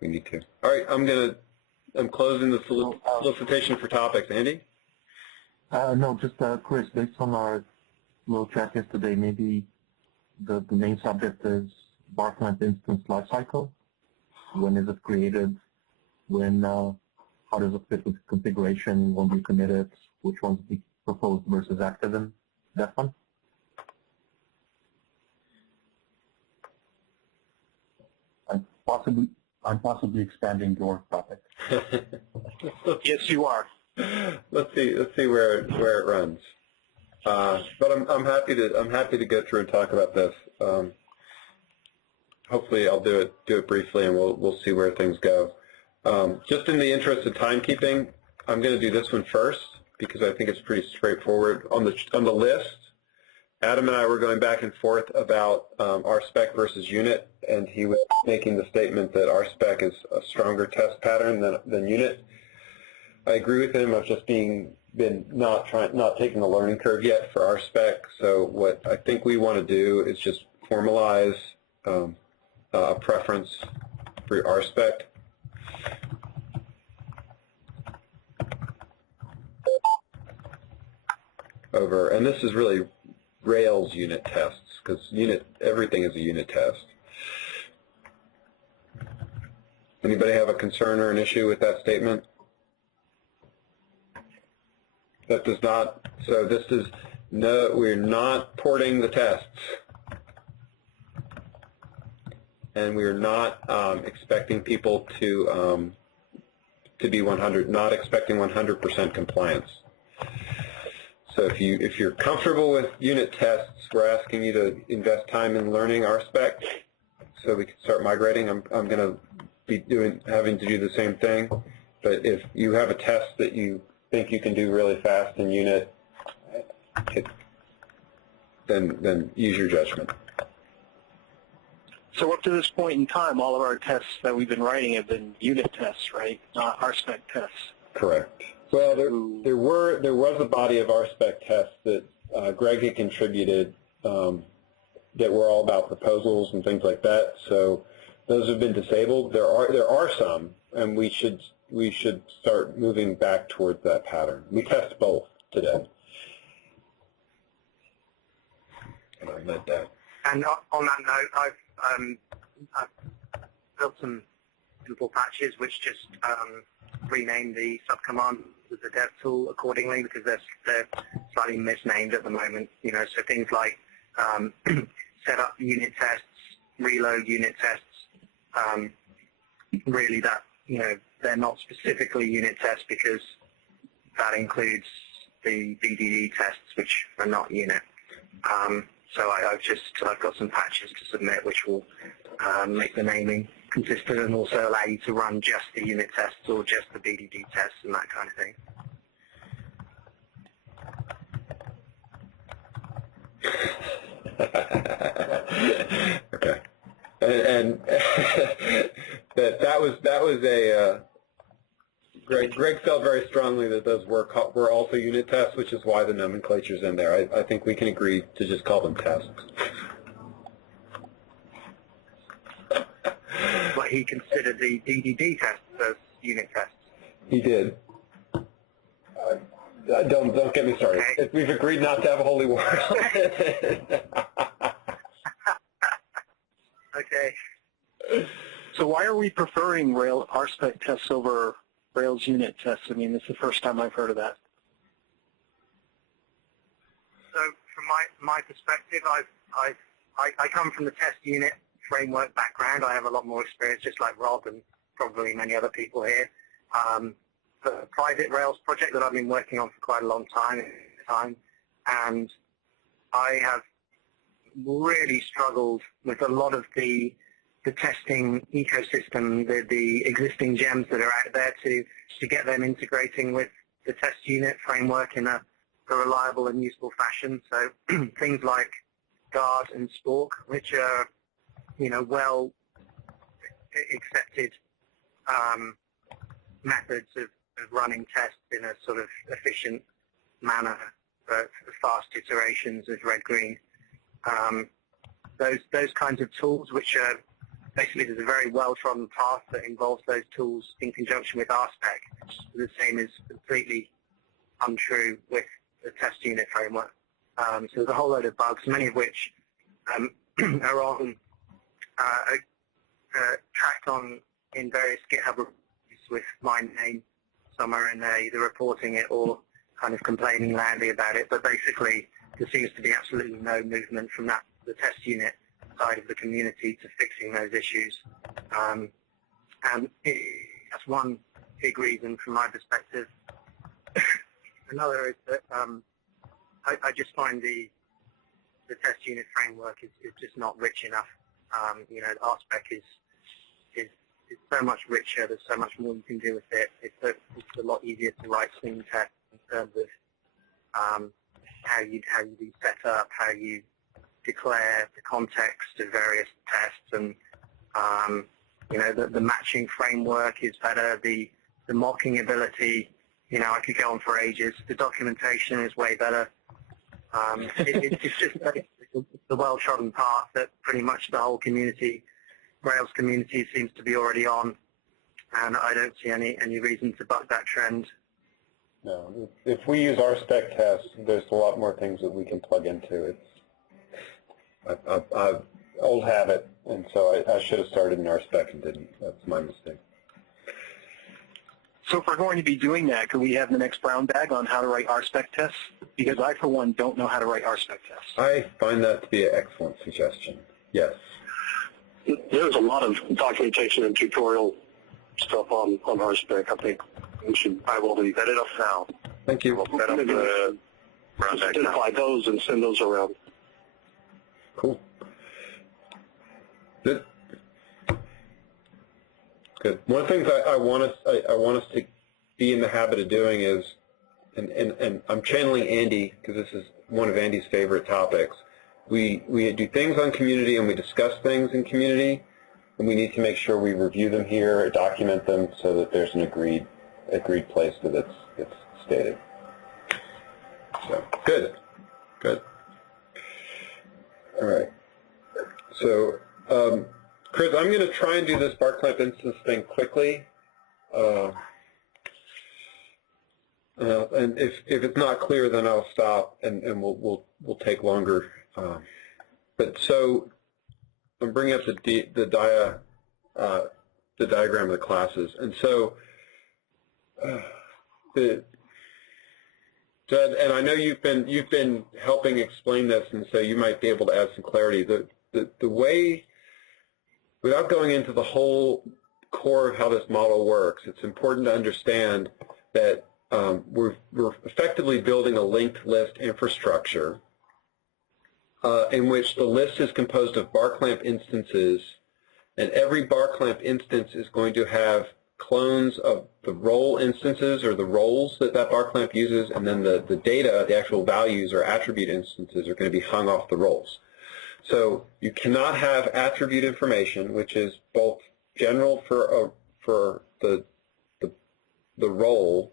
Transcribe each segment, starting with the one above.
we need to. All right, I'm closing the solicitation for topics. Andy? No, just Chris, based on our little chat yesterday, maybe the main subject is Barclay instance lifecycle. When is it created? When, how does it fit with configuration? When we commit it? Which ones be proposed versus active in that one? I'm possibly expanding your topic. Yes, you are. Let's see where it runs. But I'm happy to go through and talk about this. Hopefully, I'll do it briefly, and we'll see where things go. Just in the interest of timekeeping, I'm going to do this one first because I think it's pretty straightforward. On the list, Adam and I were going back and forth about rspec versus unit, and he was making the statement that rspec is a stronger test pattern than unit. I agree with him of just been not taking the learning curve yet for rspec. So what I think we want to do is just formalize a preference for rspec. Over, and this is really Rails unit tests, because everything is a unit test. Anybody have a concern or an issue with that statement? That does not, so this is, no, we're not porting the tests. And we're not expecting people to be not expecting 100% compliance. So if you're comfortable with unit tests, we're asking you to invest time in learning rspec, so we can start migrating. I'm going to be having to do the same thing. But if you have a test that you think you can do really fast in unit, then use your judgment. So up to this point in time, all of our tests that we've been writing have been unit tests, right? Not rspec tests. Correct. Well, there was a body of rspec tests that Greg had contributed that were all about proposals and things like that. So those have been disabled. There are some, and we should start moving back towards that pattern. We test both today. And I meant that. And on that note, I've built some simple patches which just rename the subcommand with the dev tool accordingly, because they're slightly misnamed at the moment. You know, so things like set up unit tests, reload unit tests. Really, that they're not specifically unit tests because that includes the BDD tests, which are not unit. So I've got some patches to submit which will make the naming consistent and also allow you to run just the unit tests or just the BDD tests and that kind of thing. Okay. And that was a Greg felt very strongly that those were also unit tests, which is why the nomenclature's in there. I think we can agree to just call them tests. But he considered the BDD tests as unit tests. He did. Don't get me started. Okay. We've agreed not to have a holy war. Okay. So why are we preferring rspec tests over Rails unit tests? I mean, this is the first time I've heard of that. So from my perspective, I come from the test unit framework background. I have a lot more experience, just like Rob and probably many other people here. The private Rails project that I've been working on for quite a long time, and I have really struggled with a lot of the testing ecosystem, the existing gems that are out there to get them integrating with the test unit framework in a reliable and useful fashion. So things like Guard and Spork, which are well accepted methods of running tests in a sort of efficient manner for fast iterations of red-green. Those kinds of tools, which are basically there's a very well-trodden path that involves those tools in conjunction with rspec. The same is completely untrue with the test unit framework. So there's a whole load of bugs, many of which are on tracked on in various GitHub reviews with my name somewhere in there, either reporting it or kind of complaining loudly about it. But basically, there seems to be absolutely no movement from the test unit side of the community to fixing those issues. And that's one big reason from my perspective. Another is that I just find the test unit framework is just not rich enough. You know, rspec is so much richer. There's so much more you can do with it. It's a lot easier to write swing tests in terms of how you do setup, how you declare the context of various tests, and you know, the matching framework is better. The mocking ability, you know, I could go on for ages. The documentation is way better. It's just the well-trodden path that pretty much the whole community, Rails community, seems to be already on, and I don't see any reason to buck that trend. No, if we use our spec tests, there's a lot more things that we can plug into. I've old habit, and so I should have started in our spec and didn't. That's my mistake. So if we're going to be doing that, could we have the next brown bag on how to write rspec tests? Because I, for one, don't know how to write rspec tests. I find that to be an excellent suggestion. Yes. There's a lot of documentation and tutorial stuff on rspec. I think I will be set it up now. Thank you. We'll set up the brown bag, identify those and send those around. Cool. Good. Good. One of the things I want us to be in the habit of doing is, and I'm channeling Andy because this is one of Andy's favorite topics. We do things on community and we discuss things in community, and we need to make sure we review them here, document them so that there's an agreed place that it's stated. So good. Good. All right. So. Chris, I'm going to try and do this bar clamp instance thing quickly, and if it's not clear, then I'll stop and we'll take longer. But so I'm bringing up the diagram of the classes, and so and I know you've been helping explain this, and so you might be able to add some clarity. The way, without going into the whole core of how this model works, it's important to understand that we're effectively building a linked list infrastructure in which the list is composed of bar clamp instances, and every bar clamp instance is going to have clones of the role instances or the roles that bar clamp uses, and then the data, the actual values or attribute instances, are going to be hung off the roles. So you cannot have attribute information, which is both general for the role,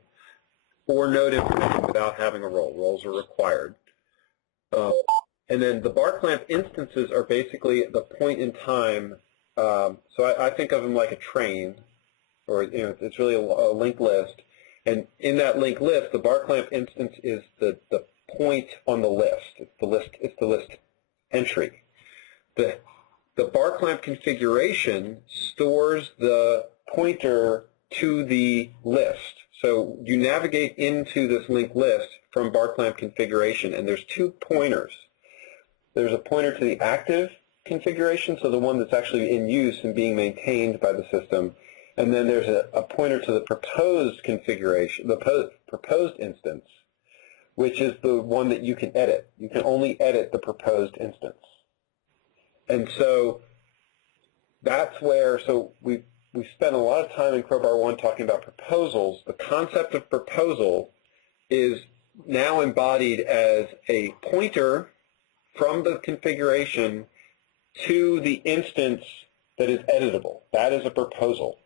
or node information without having a role. Roles are required. And then the bar clamp instances are basically the point in time. So I think of them like a train, or it's really a linked list. And in that linked list, the bar clamp instance is the point on the list. It's the list entry. The bar clamp configuration stores the pointer to the list. So you navigate into this linked list from bar clamp configuration, and there's two pointers. There's a pointer to the active configuration, so the one that's actually in use and being maintained by the system, and then there's a pointer to the proposed configuration, the proposed instance, which is the one that you can edit. You can only edit the proposed instance. And so that's where, so we spent a lot of time in Crowbar 1 talking about proposals. The concept of proposal is now embodied as a pointer from the configuration to the instance that is editable. That is a proposal.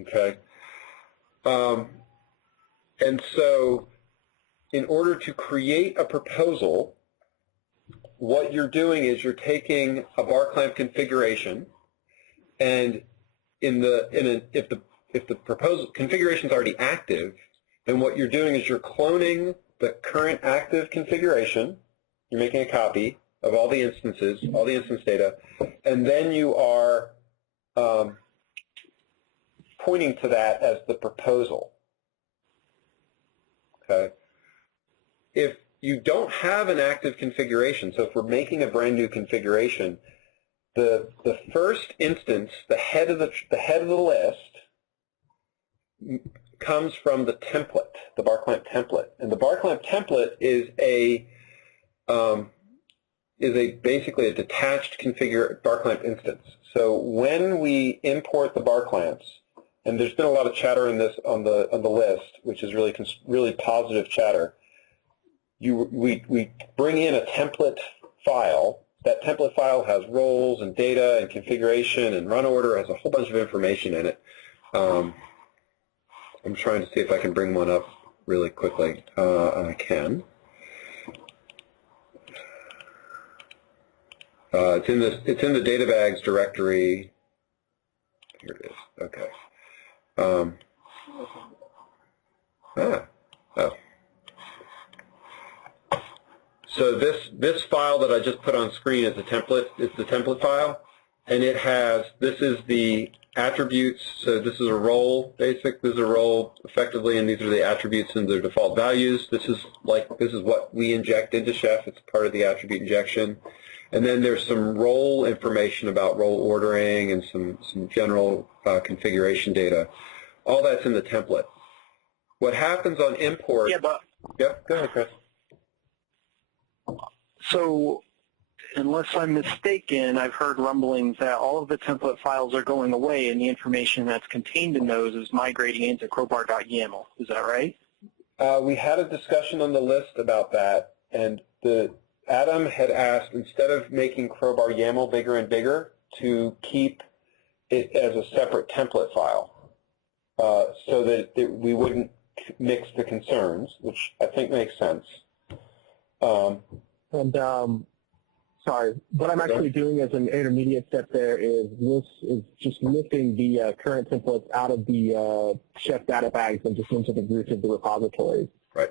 Okay? And so in order to create a proposal, what you're doing is you're taking a bar clamp configuration, and if the proposed configuration is already active, then what you're doing is you're cloning the current active configuration. You're making a copy of all the instances, all the instance data, and then you are pointing to that as the proposal. Okay. If you don't have an active configuration, so if we're making a brand new configuration, the first instance, the head of the list, comes from the template, the bar clamp template, and the bar clamp template is basically a detached bar clamp instance. So when we import the bar clamps, and there's been a lot of chatter in this on the list, which is really positive chatter. We bring in a template file. That template file has roles and data and configuration and run order, has a whole bunch of information in it. I'm trying to see if I can bring one up really quickly. I can. It's in the databags directory. Here it is. Okay. Oh. So this file that I just put on screen is the template file, and it has, this is the attributes. So this is a role, this is a role effectively, and these are the attributes and their default values. This is what we inject into Chef. It's part of the attribute injection. And then there's some role information about role ordering and some general configuration data. All that's in the template. What happens on import? Yeah, but Yep, go ahead, Chris. so unless I'm mistaken, I've heard rumblings that all of the template files are going away and the information that's contained in those is migrating into crowbar.yaml. Is that right? We had a discussion on the list about that, and Adam had asked, instead of making Crowbar YAML bigger and bigger, to keep it as a separate template file so that we wouldn't mix the concerns, which I think makes sense. Sorry, what I'm actually doing as an intermediate step there is this is just lifting the current templates out of the Chef data bags and just into the roots of the repositories. Right.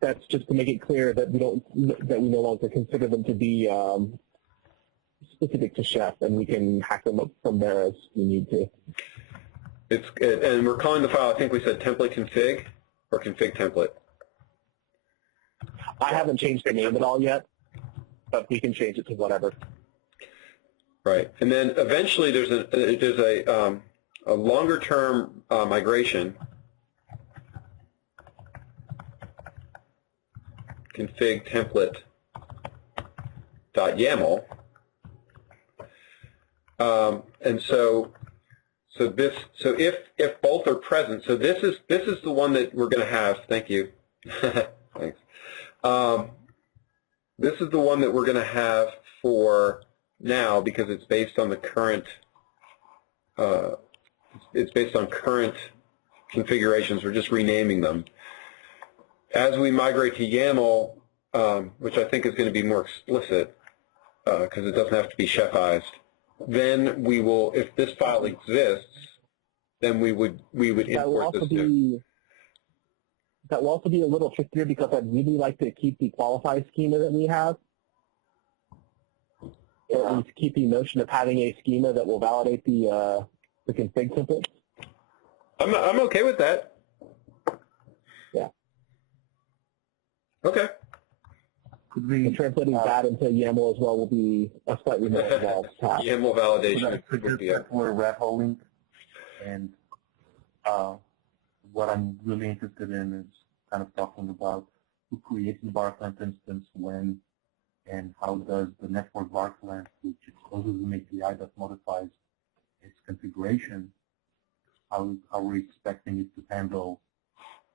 That's just to make it clear that we no longer consider them to be specific to Chef, and we can hack them up from there as we need to. And we're calling the file, I think we said template config or config template. I haven't changed the name at all yet, but we can change it to whatever. Right, and then eventually there's a longer-term migration. Config template .yaml, and so if both are present, so this is the one that we're going to have. Thank you. Thanks. This is the one that we're going to have for now because it's based on the current. It's based on current configurations. We're just renaming them. As we migrate to YAML, which I think is going to be more explicit because it doesn't have to be chefized, then we will, if this file exists, then we would import this too. That will also be a little trickier because I'd really like to keep the qualify schema that we have. Or at least keep the notion of having a schema that will validate the config template. I'm okay with that. Yeah. Okay. And translating that into YAML as well will be a slightly more involved task. YAML validation would be a red hole link, and what I'm really interested in is kind of talking about who creates the bar clamp instance, when, and how does the network bar clamp, which exposes an API that modifies its configuration, how are we expecting it to handle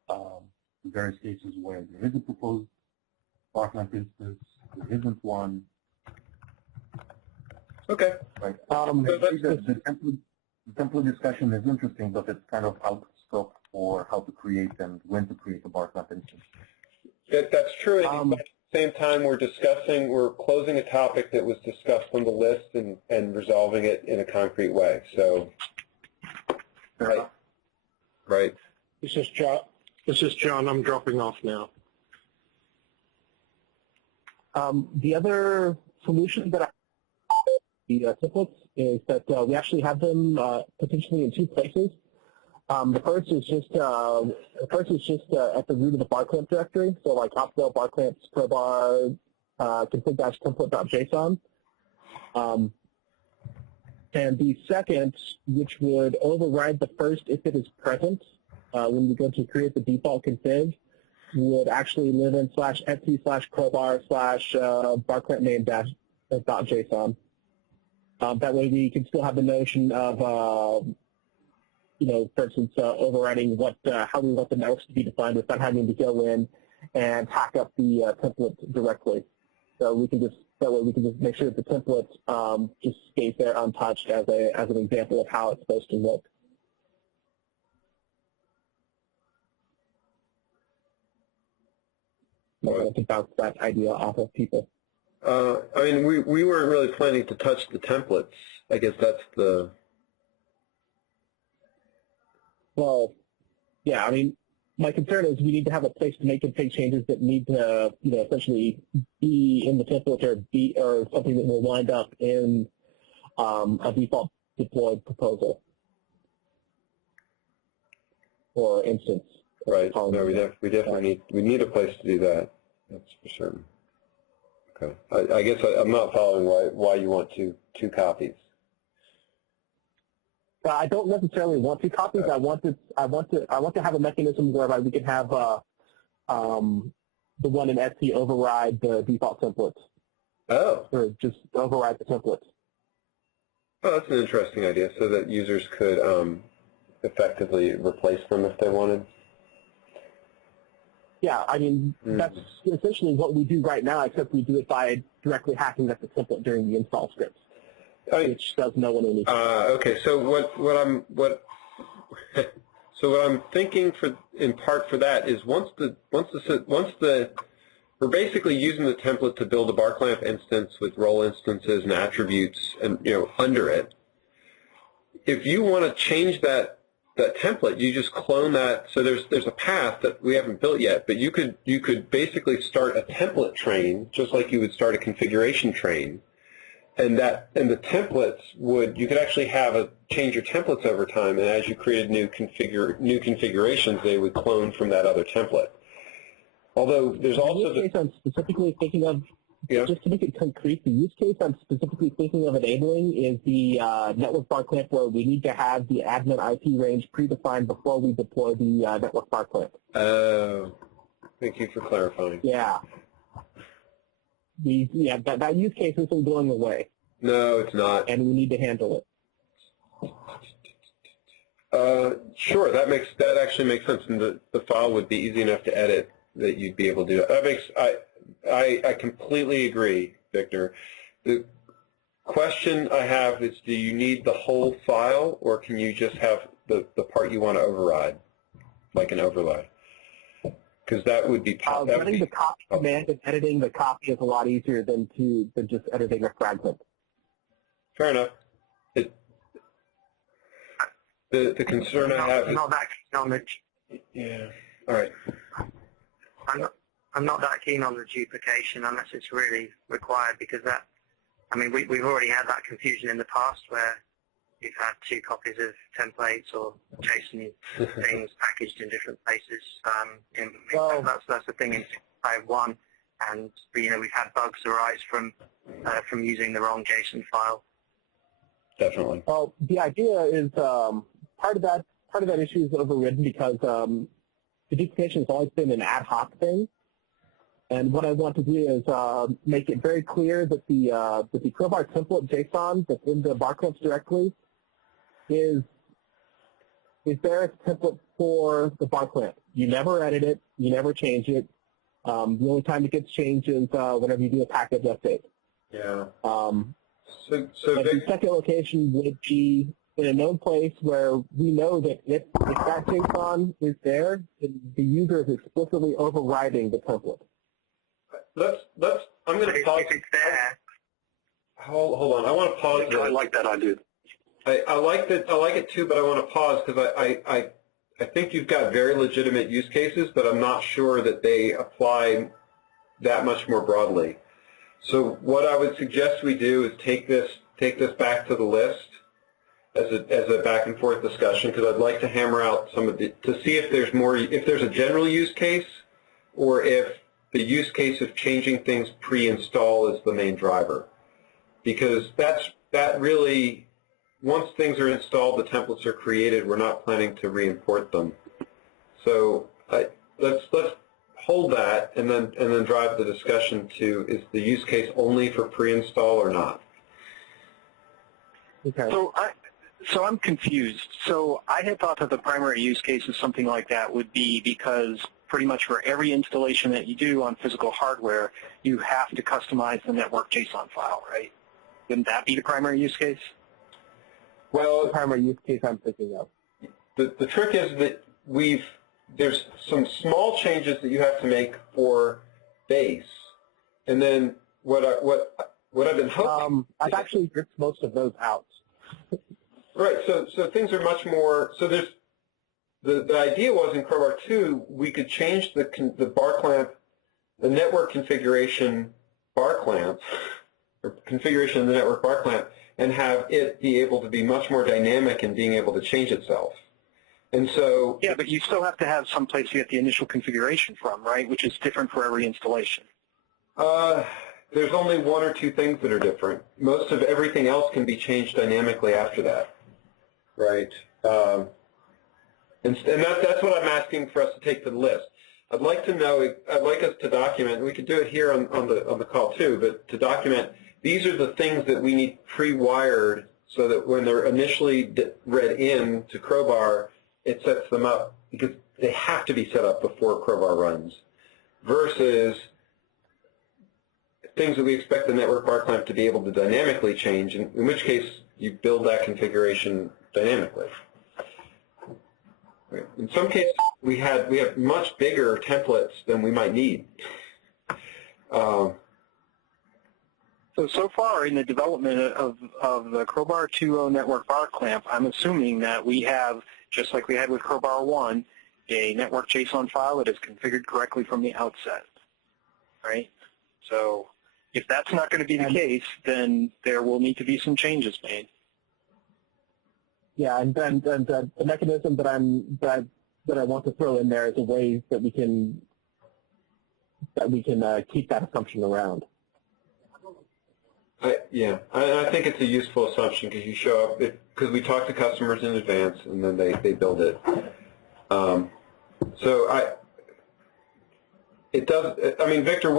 the various cases where there is a proposed bar clamp instance, there isn't one. Okay. Right. The template discussion is interesting, but it's kind of out of scope for how to create and when to create a bar clamp instance. That's true. same time we're closing a topic that was discussed on the list and resolving it in a concrete way. So, right. This is John. I'm dropping off now. The other solution that the templates is that we actually have them potentially in two places. The first is just at the root of the bar clamp directory, so like optional bar clamps, crowbar, config-template.json. And the second, which would override the first if it is present, when we go to create the default config, would actually live in /etc/crowbar/barclamp name-.json. That way we can still have the notion of, for instance, overriding how we want the networks to be defined without having to go in and hack up the template directly. So that way we can just make sure that the template just stays there untouched as an example of how it's supposed to look. I want to bounce that idea off of people. I mean, we weren't really planning to touch the templates. I guess that's the... Well, yeah, I mean, my concern is we need to have a place to make config changes that need to, essentially be in the template or something that will wind up in a default deployed proposal or instance. Right. No, we definitely need a place to do that. That's for certain. Okay. I guess I'm not following why you want two copies. I don't necessarily want two copies. I want to have a mechanism whereby we can have the one in Etsy override the default templates. Oh. Or just override the templates. Oh, that's an interesting idea. So that users could effectively replace them if they wanted. Yeah, I mean, that's essentially what we do right now, except we do it by directly hacking at the template during the install scripts, which does no one anything. Okay, so what I'm thinking in part for that is once we're basically using the template to build a bar clamp instance with role instances and attributes and under it. If you want to change that template, you just clone that. So there's a path that we haven't built yet, but you could basically start a template train just like you would start a configuration train, and the templates you could actually change your templates over time, and as you created new configurations, they would clone from that other template. Although there's also the use case I'm specifically thinking of. Yeah. Just to make it concrete, the use case I'm specifically thinking of enabling is the network bar clamp where we need to have the admin IP range predefined before we deploy the network bar clamp. Oh, thank you for clarifying. Yeah. That use case isn't going away. No, it's not. And we need to handle it. Sure, that actually makes sense, and the file would be easy enough to edit that you'd be able to do it. That makes I completely agree, Victor. The question I have is, do you need the whole file, or can you just have the part you want to override, like an overlay? Because that would be running the copy command and editing the copy is a lot easier than just editing a fragment. Fair enough. The concern I have is not that keen on the. Yeah. All right. I'm not that keen on the duplication unless it's really required, because we've already had that confusion in the past where we've had two copies of templates or JSON things packaged in different places. That's the thing in 5.1, and we've had bugs arise from using the wrong JSON file. Definitely. Well, the idea is part of that issue is overridden because the duplication has always been an ad hoc thing. And what I want to do is make it very clear that the Crowbar template JSON that's in the bar clamps directly is there as a template for the bar clamp. You never edit it. You never change it. The only time it gets changed is whenever you do a package update. Yeah. So the second location would be in a known place where we know that if that JSON is there, the user is explicitly overriding the template. I'm going to pause. If it's there. Hold on. I want to pause. I like that idea. I like that. I like it too, but I want to pause because I think you've got very legitimate use cases, but I'm not sure that they apply that much more broadly. So what I would suggest we do is take this back to the list as a back and forth discussion, because I'd like to hammer out some of to see if there's a general use case, or if the use case of changing things pre-install is the main driver, because that really, once things are installed, the templates are created. We're not planning to re-import them. So let's hold that and then drive the discussion to, is the use case only for pre-install or not? Okay. So I'm confused. So I had thought that the primary use case of something like that would be because pretty much for every installation that you do on physical hardware, you have to customize the network JSON file, right? Wouldn't that be the primary use case? Well, The primary use case I'm thinking of. the trick is that there's some small changes that you have to make for base, and then what I've been hoping. I've actually ripped most of those out. Right. So things are much more. So there's the idea was in Crowbar 2 we could change the bar clamp, the network configuration bar clamp, or configuration of the network bar clamp, and have it be able to be much more dynamic in being able to change itself. And so Yeah, but you still have to have some place to get the initial configuration from, right? Which is different for every installation. there's only one or two things that are different. Most of everything else can be changed dynamically after that, right? And that's what I'm asking for us to take to the list. I'd like to know, I'd like us to document, and we could do it here on the call too, but to document, these are the things that we need pre-wired so that when they're initially read in to Crowbar, it sets them up, because they have to be set up before Crowbar runs, versus things that we expect the network bar clamp to be able to dynamically change, in which case you build that configuration dynamically. In some cases, we have much bigger templates than we might need. So far in the development of the Crowbar 2.0 network bar clamp, I'm assuming that we have, just like we had with Crowbar 1, a network JSON file that is configured correctly from the outset, right? So if that's not going to be the case, then there will need to be some changes made. Yeah, and then the mechanism that I want to throw in there is a way that we can keep that assumption around. I think it's a useful assumption, because you show up, because we talk to customers in advance and then they build it. It does. I mean, Victor,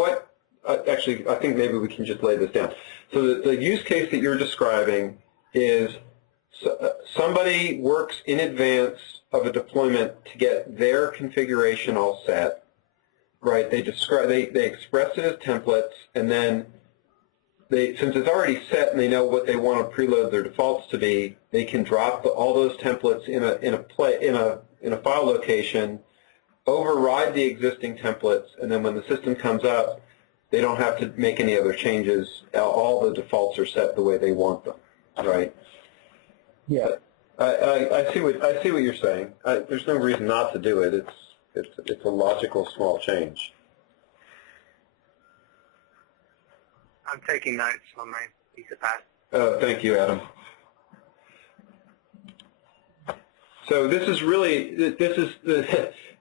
actually, I think maybe we can just lay this down. So the use case that you're describing is somebody works in advance of a deployment to get their configuration all set, right? They express it as templates, and then since it's already set and they know what they want to preload their defaults to be, they can drop all those templates in a file location, override the existing templates, and then when the system comes up, they don't have to make any other changes. All the defaults are set the way they want them, right? Yeah. I see what you're saying. There's no reason not to do it. It's a logical small change. I'm taking notes on my piece of pad. Oh, thank you, Adam. So this is really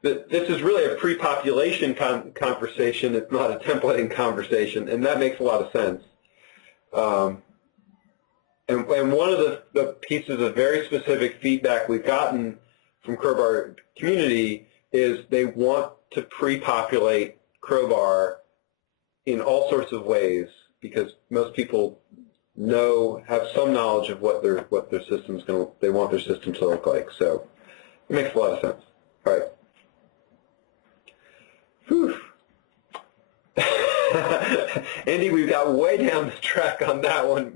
a pre-population conversation. It's not a templating conversation, and that makes a lot of sense. And one of the pieces of very specific feedback we've gotten from Crowbar community is they want to pre-populate Crowbar in all sorts of ways, because most people have some knowledge of what their system's they want their system to look like. So it makes a lot of sense. All right. Whew. Andy, we've got way down the track on that one.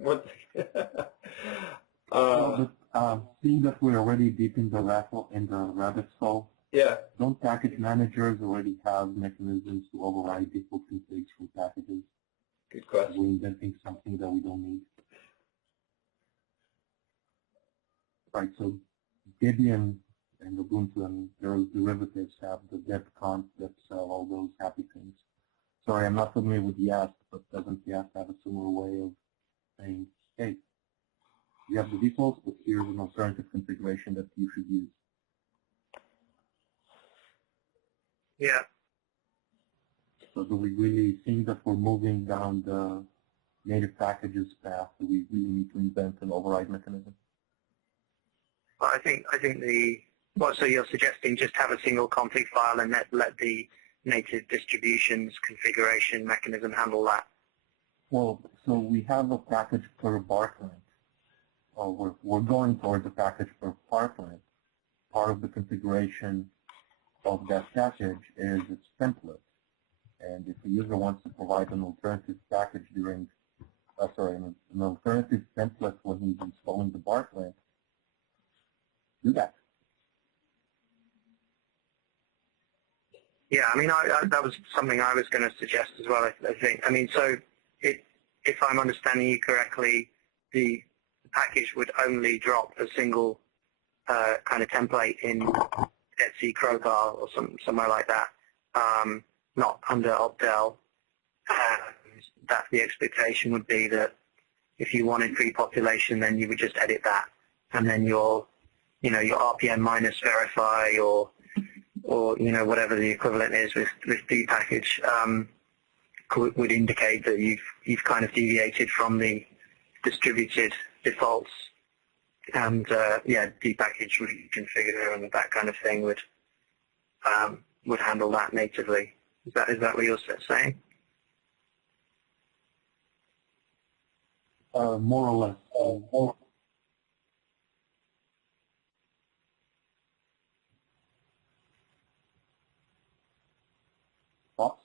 Seeing that we're already deep in the rabbit hole, Yeah. Don't package managers already have mechanisms to override default configs from packages? Good question. We're inventing something that we don't need. Right, so Debian and Ubuntu and their derivatives have the deb-conf that sell all those happy things. Sorry, I'm not familiar with YAST, but doesn't YAST have a similar way of saying, hey, you have the defaults, but here's an alternative configuration that you should use? Yeah. So do we really think that we're moving down the native packages path? Do we really need to invent an override mechanism? Well, I think so you're suggesting just have a single config file and let the native distributions configuration mechanism handle that? Well, so we have a package per bar client. Or we're going towards a package per bar client. Part of the configuration of that package is its template. And if the user wants to provide an alternative package during, an alternative template when he's installing the bar client, do that. Yeah, I mean, that was something I was going to suggest as well, I think. I mean, so if I'm understanding you correctly, the package would only drop a single kind of template in Etsy Crowbar or somewhere like that, not under Opdel. That the expectation would be that if you wanted prepopulation, then you would just edit that, and then your RPM minus verify or whatever the equivalent is with dpackage would indicate that you've kind of deviated from the distributed defaults, and dpackage reconfigure and that kind of thing would handle that natively. Is that what you're saying? More or less. Thoughts?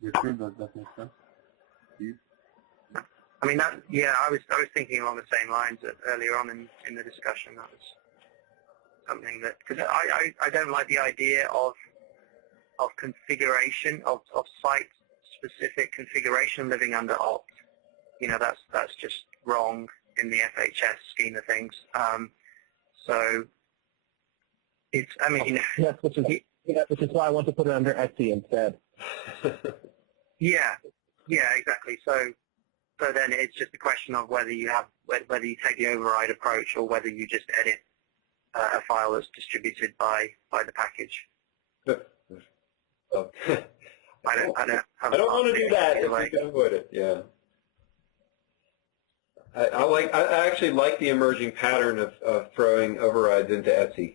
Richard, does that make sense to you? I mean, I was thinking along the same lines earlier on in the discussion. That was something that, because I don't like the idea of configuration of site-specific configuration living under opt. That's just wrong in the FHS scheme of things. So it's, I mean, yes, which is why I want to put it under Etsy instead. Yeah, exactly. So then it's just a question of whether you take the override approach or whether you just edit a file that's distributed by the package. I don't want to do that if we can avoid it. Yeah. I actually like the emerging pattern of throwing overrides into Etsy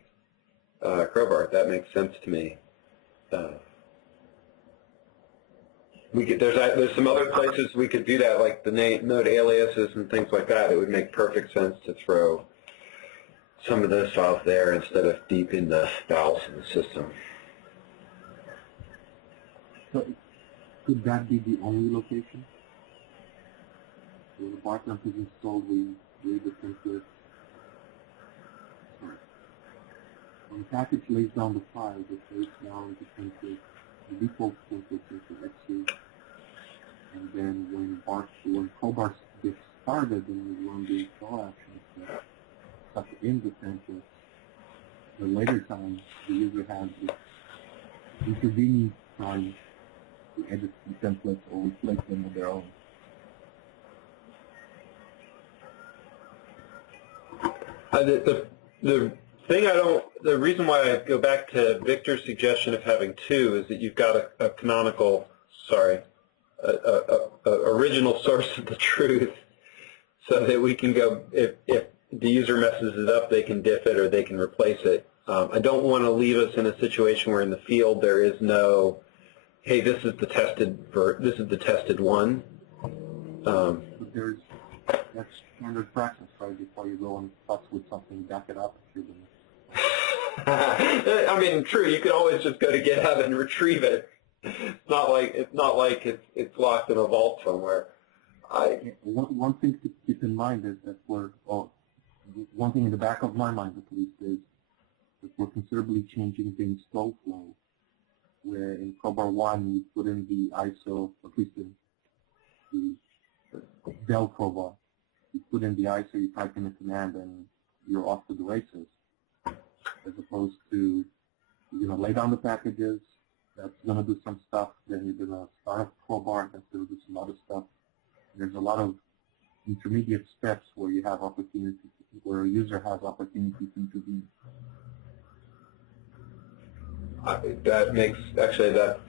Crowbar. That makes sense to me. There's some other places we could do that, like the node aliases and things like that. It would make perfect sense to throw some of those files there instead of deep in the valves in the system. So could that be the only location? When the bar clamp is installed, we read the template. Sorry. When the package lays down the file, it lays down the template, the default template into Etsy. And then when Crowbar gets started and we run the install actions that suck in the template, the later time the user has this intervening time to edit the templates or replace them with their own. The reason why I go back to Victor's suggestion of having two is that you've got a canonical, original source of the truth, so that we can go, if the user messes it up, they can diff it or they can replace it. I don't want to leave us in a situation where in the field there is no, hey, this is the tested one. But that's standard practice, right? Before you go and fuss with something, back it up if you're going I mean, true. You could always just go to GitHub and retrieve it. It's not like it's locked in a vault somewhere. One thing to keep in mind is that one thing in the back of my mind at least is but we're considerably changing the install flow, where in Crowbar 1 we put in the ISO, at least the Dell Crowbar. You put in the ISO, you type in a command, and you're off to the races. As opposed to, you're going to lay down the packages, that's going to do some stuff, then you're going to start up Crowbar, that's going to do some other stuff. There's a lot of intermediate steps where you have opportunity, where a user has opportunity to intervene. That makes, actually, that,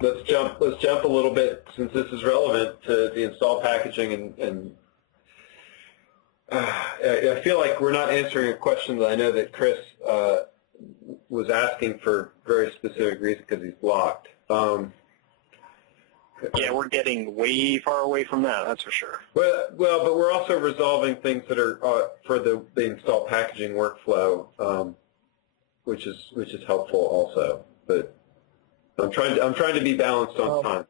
let's jump a little bit, since this is relevant to the install packaging, and I feel like we're not answering a question that I know that Chris was asking for very specific reason because he's blocked. Yeah, we're getting way far away from that, that's for sure. Well, but we're also resolving things that are for the install packaging workflow, which is helpful also. But I'm trying to be balanced on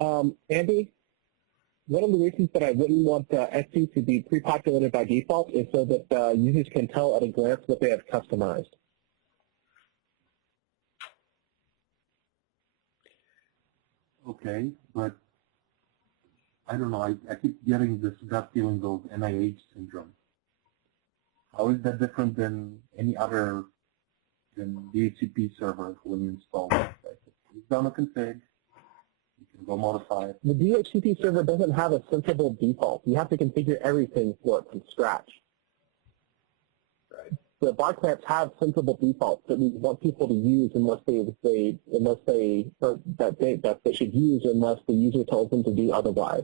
time. Andy, one of the reasons that I wouldn't want Etsy to be pre-populated by default is so that users can tell at a glance what they have customized. Okay, but I don't know, I keep getting this gut feeling of NIH syndrome. How is that different than any other than DHCP server when you install it? You've done a config, you can go modify it. The DHCP server doesn't have a sensible default. You have to configure everything for it from scratch. Right. The bar clamps have sensible defaults that we want people to use unless they should use unless the user tells them to do otherwise.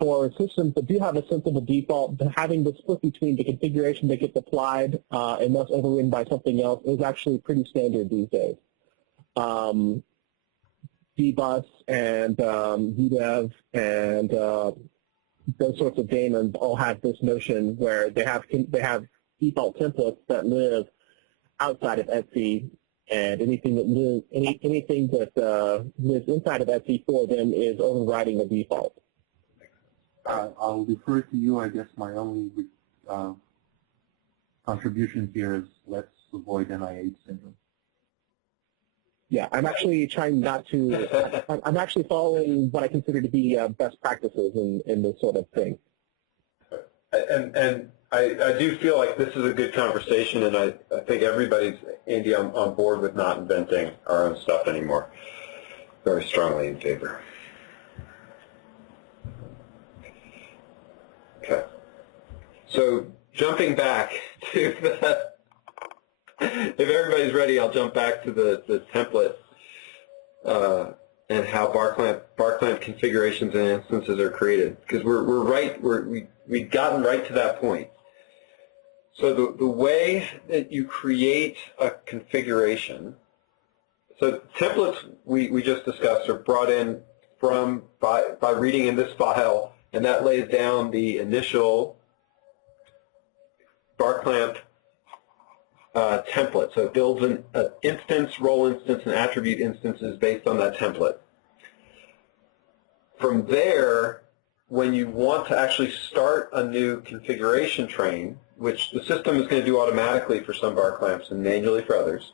For systems that do have a sensible default, having the split between the configuration that gets applied and thus overridden by something else is actually pretty standard these days. dbus and UDEV and those sorts of daemons all have this notion where they have default templates that live outside of Etsy, and anything that lives inside of Etsy for them is overriding the default. I'll defer to you. I guess my only contribution here is let's avoid NIH syndrome. Yeah, I'm actually trying not to. I'm actually following what I consider to be best practices in this sort of thing. And I do feel like this is a good conversation, and I think everybody's, Andy, on board with not inventing our own stuff anymore. Very strongly in favor. Okay. So jumping back to the, if everybody's ready, I'll jump back to the template and how bar clamp configurations and instances are created, because we've gotten right to that point. So the way that you create a configuration, so templates we just discussed are brought in by reading in this file, and that lays down the initial bar clamp template. So it builds an instance, role instance, and attribute instances based on that template. From there, when you want to actually start a new configuration train, which the system is going to do automatically for some bar clamps and manually for others,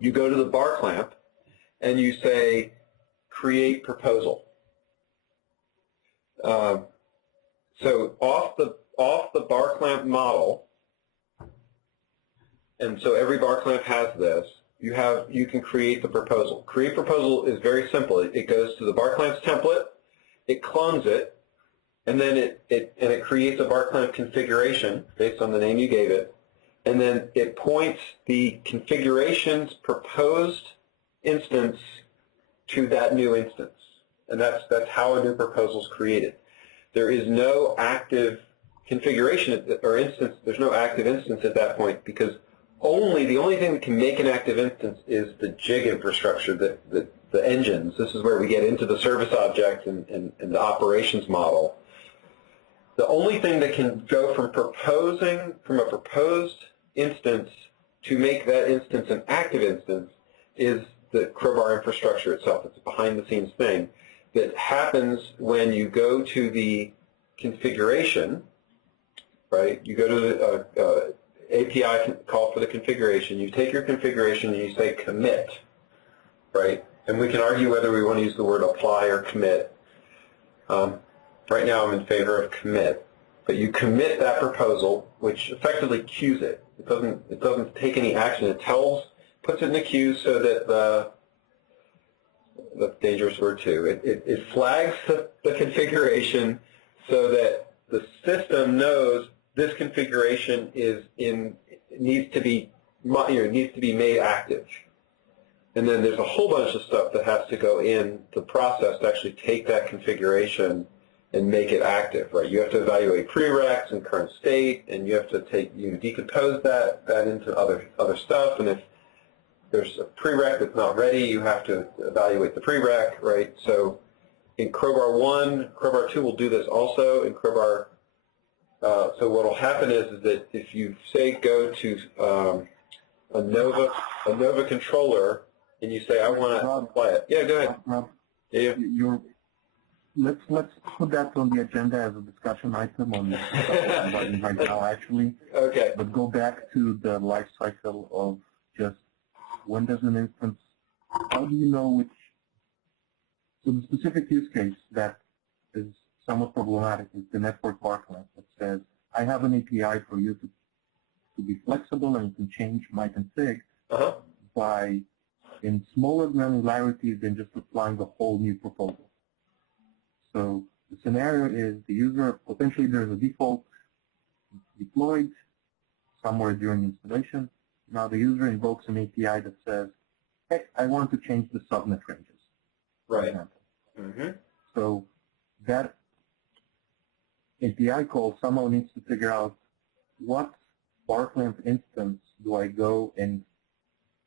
you go to the bar clamp and you say, create proposal. So off the bar clamp model, and so every bar clamp has this, you can create the proposal. Create proposal is very simple. It goes to the bar clamp's template, it clones it, and then it creates a bar clamp configuration based on the name you gave it, and then it points the configuration's proposed instance to that new instance. And that's how a new proposal is created. There is no active configuration or instance. There's no active instance at that point, because the only thing that can make an active instance is the jig infrastructure, the engines. This is where we get into the service object and the operations model. The only thing that can go from a proposed instance to make that instance an active instance is the Crowbar infrastructure itself. It's a behind-the-scenes thing that happens when you go to the configuration right? You go to the API call for the configuration. You take your configuration and you say commit, right? And we can argue whether we want to use the word apply or commit. Right now I'm in favor of commit. But you commit that proposal, which effectively queues it. It doesn't take any action. It puts it in the queue so that that's a dangerous word too. It flags the configuration so that the system knows this configuration needs to be made active. And then there's a whole bunch of stuff that has to go in the process to actually take that configuration and make it active, right? You have to evaluate prereqs and current state, and you have to decompose that into other stuff. And if there's a prereq that's not ready, you have to evaluate the prereq, right? So in Crowbar 1, Crowbar 2 will do this also. In Crowbar, so what will happen is that if you say go to a Nova controller and you say I want to apply it, yeah, go ahead. Rob, yeah. Let's put that on the agenda as a discussion item on right now, actually. Okay. But go back to the life cycle of just when does an instance, how do you know which, so the specific use case that is somewhat problematic is the network bar clamp that says, I have an API for you to be flexible and you can change my config by in smaller granularity than just applying the whole new proposal. So the scenario is the user, potentially there's a default deployed somewhere during installation. Now the user invokes an API that says, hey, I want to change the subnet ranges. Right. So that API call somehow needs to figure out what bar clamp instance do I go and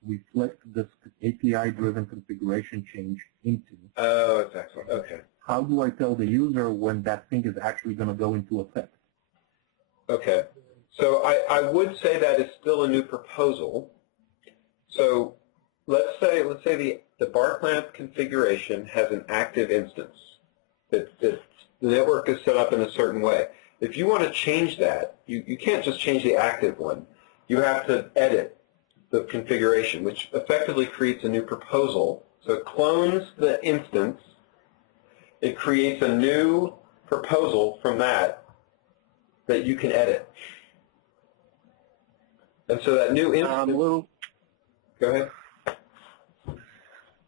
reflect this API-driven configuration change into. Oh, that's excellent. Okay. How do I tell the user when that thing is actually going to go into effect? Okay. So I would say that is still a new proposal. So let's say the bar clamp configuration has an active instance that the network is set up in a certain way. If you want to change that, you can't just change the active one. You have to edit the configuration, which effectively creates a new proposal. So it clones the instance. It creates a new proposal from that you can edit. And so that new instance... Go ahead. A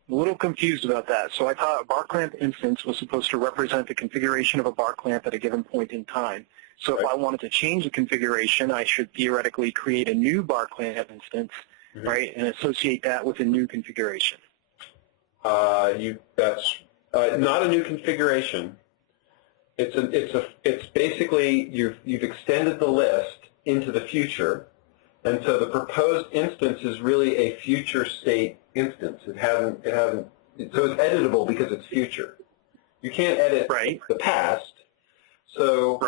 little confused about that. So I thought a bar clamp instance was supposed to represent the configuration of a bar clamp at a given point in time. So if I wanted to change the configuration, I should theoretically create a new bar clamp instance, right, and associate that with a new configuration. That's not a new configuration. It's basically you've extended the list into the future, and so the proposed instance is really a future state instance. It hasn't. So it's editable because it's future. You can't edit the past. So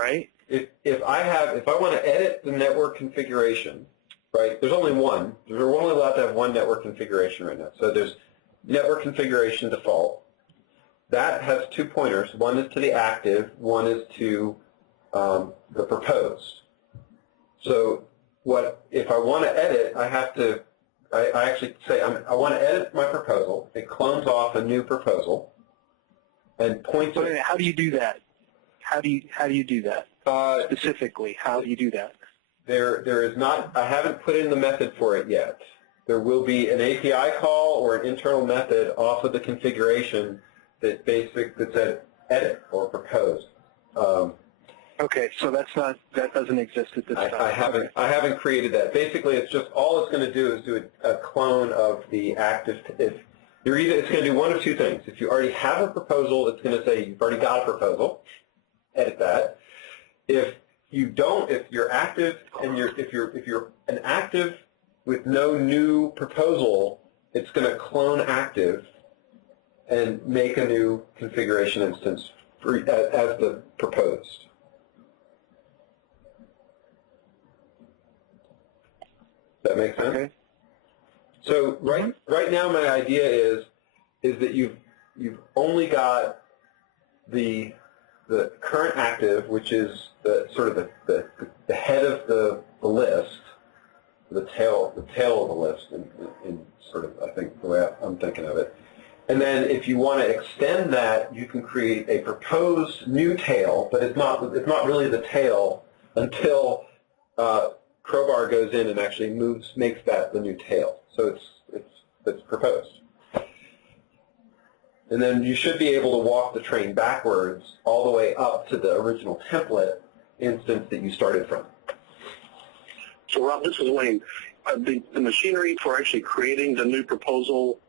if I want to edit the network configuration, right? There's only one. We're only allowed to have one network configuration right now. So there's network configuration default. That has 2 pointers. One is to the active. One is to the proposed. So if I want to edit, I have to. I actually say I want to edit my proposal. It clones off a new proposal and points. Wait a minute, how do you do that? How do you do that specifically? How do you do that? There is not. I haven't put in the method for it yet. There will be an API call or an internal method off of the configuration that said edit or propose. Okay, so that doesn't exist at this time. I haven't created that. Basically, it's just all it's going to do is do a clone of the active. It's going to do one of two things. If you already have a proposal, it's going to say you've already got a proposal. Edit that. If you don't, if you're active and if you're an active with no new proposal, it's going to clone active and make a new configuration instance as the proposed. Does that make sense? Okay. So right now my idea is that you've only got the the current active, which is the sort of the head of the list, the tail of the list, in sort of, I think, the way I'm thinking of it. And then if you want to extend that, you can create a proposed new tail, but it's not really the tail until Crowbar goes in and actually makes that the new tail. So it's proposed. And then you should be able to walk the train backwards all the way up to the original template instance that you started from. So, Rob, this is Wayne. The machinery for actually creating the new proposal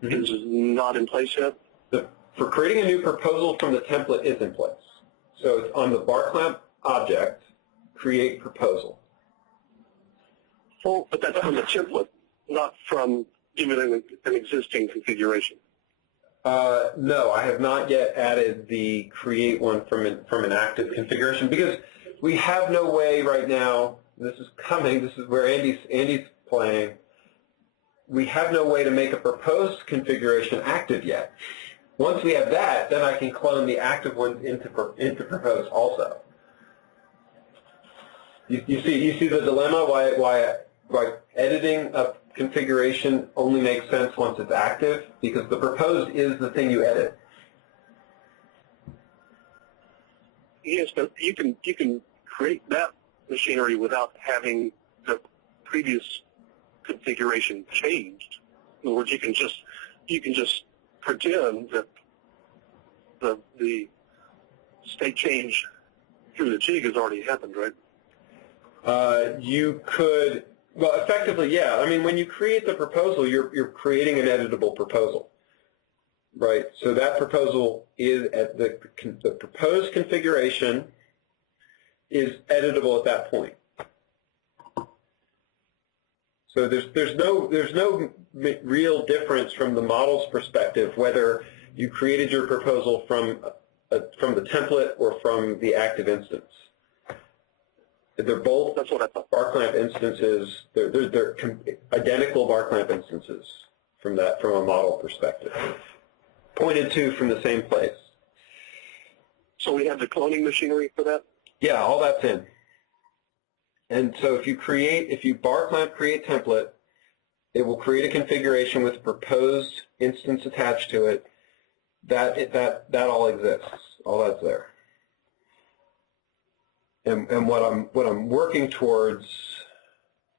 is not in place yet? For creating a new proposal from the template is in place. So it's on the bar clamp object, create proposal. Well, but that's from the template, not from giving an existing configuration. No, I have not yet added the create one from an active configuration because we have no way right now. This is coming. This is where Andy's playing. We have no way to make a proposed configuration active yet. Once we have that, then I can clone the active ones into proposed also. You see the dilemma why editing a configuration only makes sense once it's active, because the proposed is the thing you edit. Yes, but you can create that machinery without having the previous configuration changed. In other words, you can just pretend that the state change through the jig has already happened, right? You could. Well, effectively, yeah. I mean, when you create the proposal, you're creating an editable proposal, right? So that proposal is at the proposed configuration is editable at that point. So there's no real difference from the model's perspective whether you created your proposal from the template or from the active instance. They're both bar clamp instances. They're identical bar clamp instances from a model perspective, pointed to from the same place. So we have the cloning machinery for that? Yeah, all that's in. And so if you bar clamp create template, it will create a configuration with a proposed instance attached to it. That all exists. All that's there. And what I'm working towards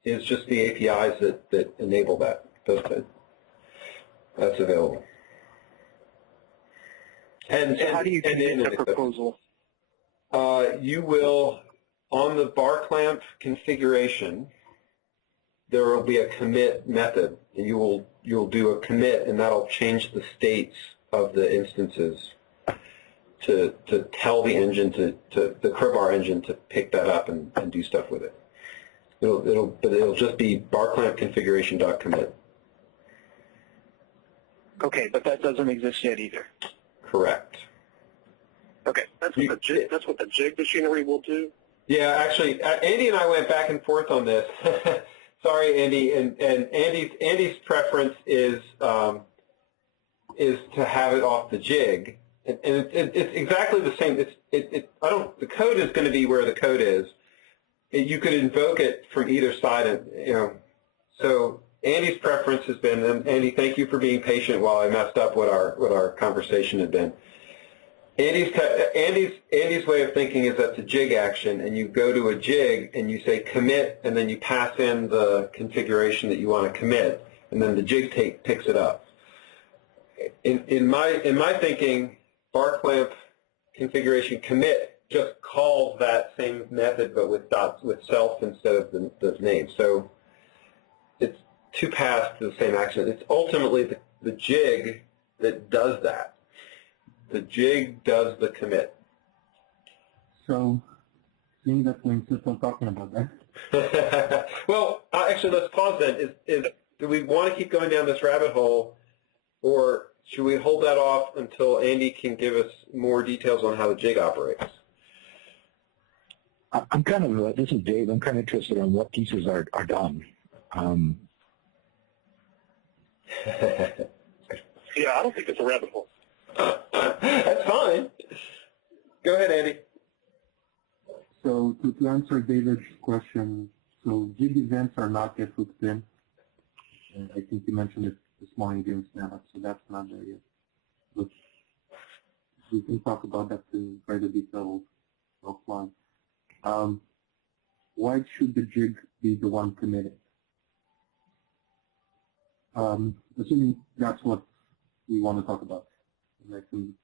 is just the APIs that enable that. That's available. And how do you create a proposal? You will, on the bar clamp configuration, there will be a commit method, and you'll do a commit, and that'll change the states of the instances to tell the engine to the Crowbar engine to pick that up and do stuff with it. But it'll just be bar clamp configuration.commit. Okay, but that doesn't exist yet either. Correct. Okay, that's what the jig machinery will do? Yeah, actually, Andy and I went back and forth on this. Sorry, Andy, and Andy's preference is to have it off the jig, and it's exactly the same. The code is going to be where the code is. You could invoke it from either side, and So Andy's preference has been, and Andy, thank you for being patient while I messed up what our conversation had been. Andy's way of thinking is that's a jig action, and you go to a jig and you say commit, and then you pass in the configuration that you want to commit, and then the jig picks it up. In my thinking, bar clamp configuration commit just calls that same method, but with self instead of the name. So it's two paths to the same action. It's ultimately the jig that does that. The jig does the commit. So, seeing that we insist on talking about that. Well, actually, let's pause then. Do we want to keep going down this rabbit hole, or should we hold that off until Andy can give us more details on how the jig operates? I'm kind of, this is Dave, I'm kind of interested in what pieces are done. Yeah, I don't think it's a rabbit hole. That's fine. Go ahead, Andy. So to answer David's question, so jig events are not yet hooked in. And I think you mentioned it this morning during stand-up, so that's not there yet. But we can talk about that in greater detail offline. Why should the jig be the one committed? Assuming that's what we want to talk about. And I can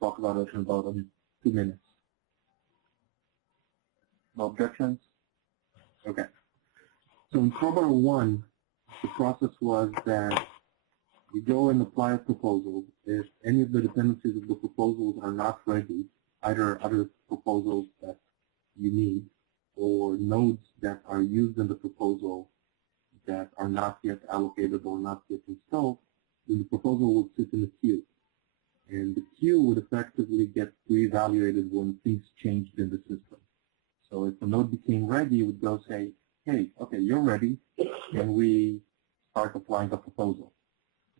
talk about it in about 2 minutes. No objections? Okay. So in Crowbar 1, the process was that we go and apply a proposal. If any of the dependencies of the proposals are not ready, either other proposals that you need or nodes that are used in the proposal that are not yet allocated or not yet installed, then the proposal will sit in the queue. And the queue would effectively get reevaluated when things changed in the system. So if the node became ready, it would go say, hey, okay, you're ready, and we start applying the proposal.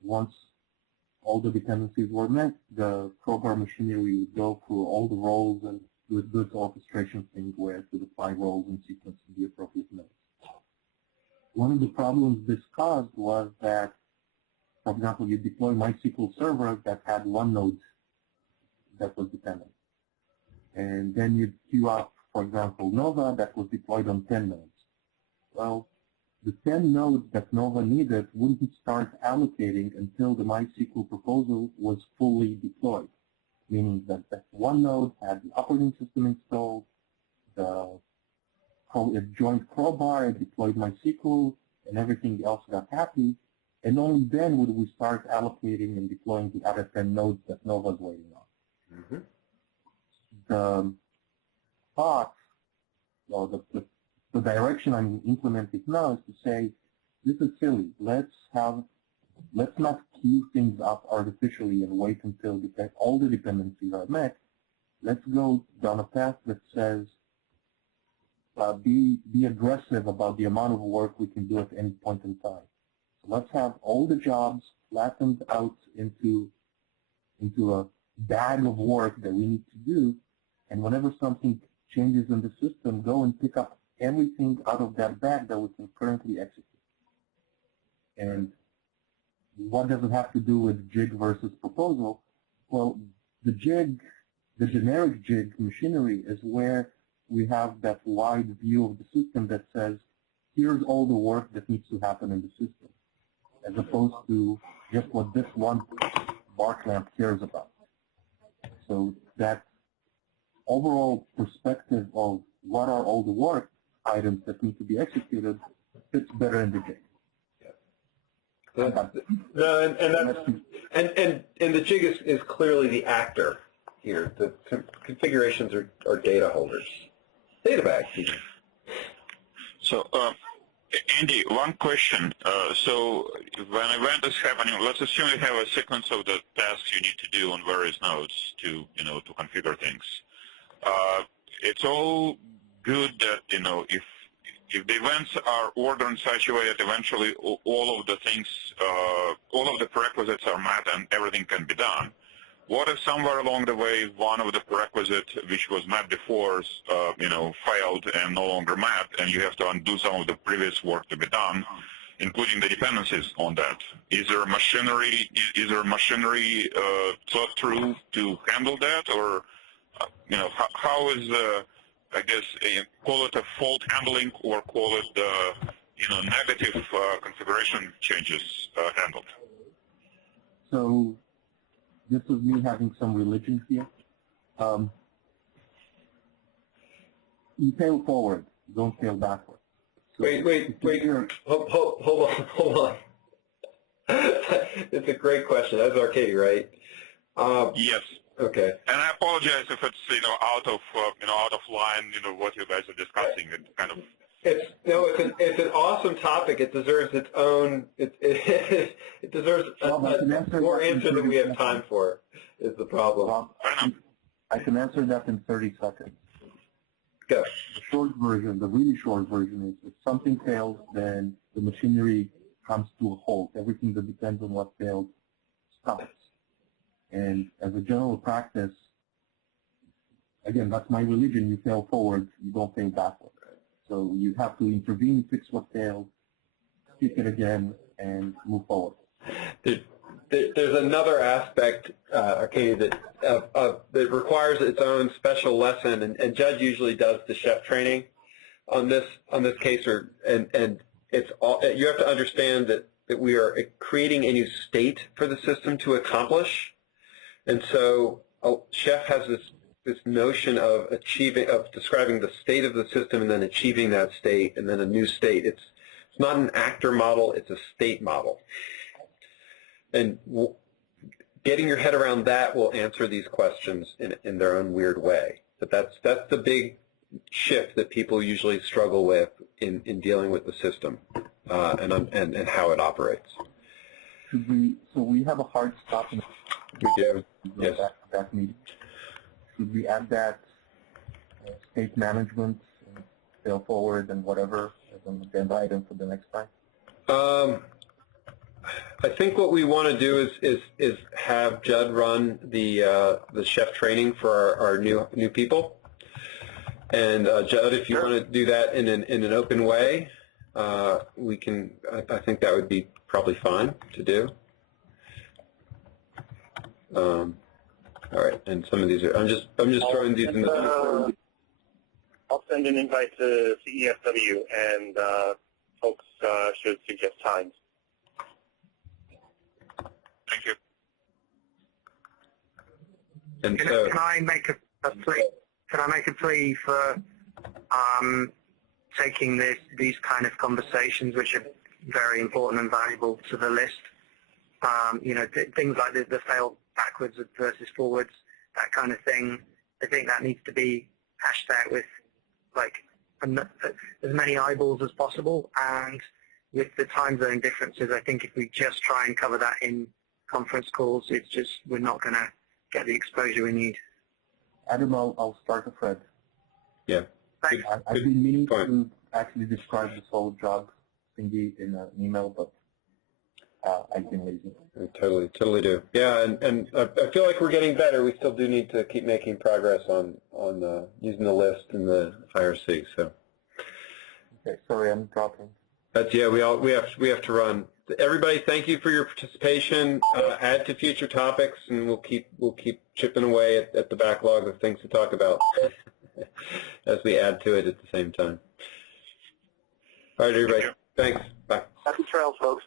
Once all the dependencies were met, the Crowbar machinery would go through all the roles and do its orchestration thing where it would apply roles and sequence to the appropriate nodes. One of the problems this caused was that, for example, you deploy MySQL Server that had one node that was dependent. And then you queue up, for example, Nova that was deployed on 10 nodes. Well, the 10 nodes that Nova needed wouldn't start allocating until the MySQL proposal was fully deployed, meaning that that one node had the operating system installed, it joined Crowbar, it deployed MySQL, and everything else got happy, and only then would we start allocating and deploying the other 10 nodes that Nova is waiting on. Mm-hmm. The thought, or the direction I'm implementing now is to say, this is silly. Let's not queue things up artificially and wait until all the dependencies are met. Let's go down a path that says, be aggressive about the amount of work we can do at any point in time. So let's have all the jobs flattened out into a bag of work that we need to do, and whenever something changes in the system, go and pick up everything out of that bag that we can currently execute. And what does it have to do with jig versus proposal? Well, the generic jig machinery is where we have that wide view of the system that says, here's all the work that needs to happen in the system, as opposed to just what this one bar clamp cares about. So that overall perspective of what are all the work items that need to be executed fits better in the jig. And the jig is clearly the actor here. The configurations are data holders, data bags. So, Andy, one question. So when event is happening, let's assume you have a sequence of the tasks you need to do on various nodes to configure things. It's all good that if the events are ordered in such a way that eventually all of the things, all of the prerequisites are met and everything can be done. What if somewhere along the way one of the prerequisites which was met before, failed and no longer met, and you have to undo some of the previous work to be done, including the dependencies on that? Is there machinery? Thought through to handle that, or how is I guess call it a fault handling or call it negative configuration changes handled? So this is me having some religion here. You fail forward, don't fail backward. So wait. Hold on. It's a great question. That's Arcady, right? Yes. Okay. And I apologize if it's out of line. What you guys are discussing. It kind of. It's an awesome topic. It deserves its own. It deserves more answer than we have time for. Is the problem? I can answer that in 30 seconds. Go. The short version, the really short version is if something fails, then the machinery comes to a halt. Everything that depends on what failed stops. And as a general practice, again, that's my religion. You fail forward, you don't fail backward. So you have to intervene, fix what failed, fix it again, and move forward. There's another aspect, Arcadia, that requires its own special lesson, and Judd usually does the chef training on this case, and it's all, you have to understand that we are creating a new state for the system to accomplish, and so chef has this notion of describing the state of the system and then achieving that state and then a new state. It's not an actor model, it's a state model. And getting your head around that will answer these questions in their own weird way. But that's the big shift that people usually struggle with in dealing with the system and how it operates. So we have a hard stop in we do. Yes. That meeting. Should we add that state management, and fail forward, and whatever as an agenda item for the next time? I think what we want to do is have Judd run the chef training for our new people. And Judd, if you want to do that in an open way, we can. I think that would be probably fine to do. All right, and some of these are. I'm just throwing these in the. I'll send an invite to CESW, and folks should suggest times. Thank you. And so, can I make a plea? Can I make a plea for taking these kind of conversations, which are very important and valuable, to the list? You know, things like the fail backwards versus forwards, that kind of thing. I think that needs to be hashed out with like as many eyeballs as possible. And with the time zone differences, I think if we just try and cover that in conference calls, it's just we're not going to get the exposure we need. Adam, I'll start a thread. Yeah. Thanks. I've been meaning to actually describe this whole job thingy in an email, but I've been lazy. I totally do. Yeah, and I feel like we're getting better. We still do need to keep making progress on using the list in the IRC. So. Okay, sorry, I'm dropping. That's we have to run. Everybody, thank you for your participation. Add to future topics, and we'll keep chipping away at the backlog of things to talk about as we add to it at the same time. All right, everybody. Thanks. Bye. Happy trails, folks.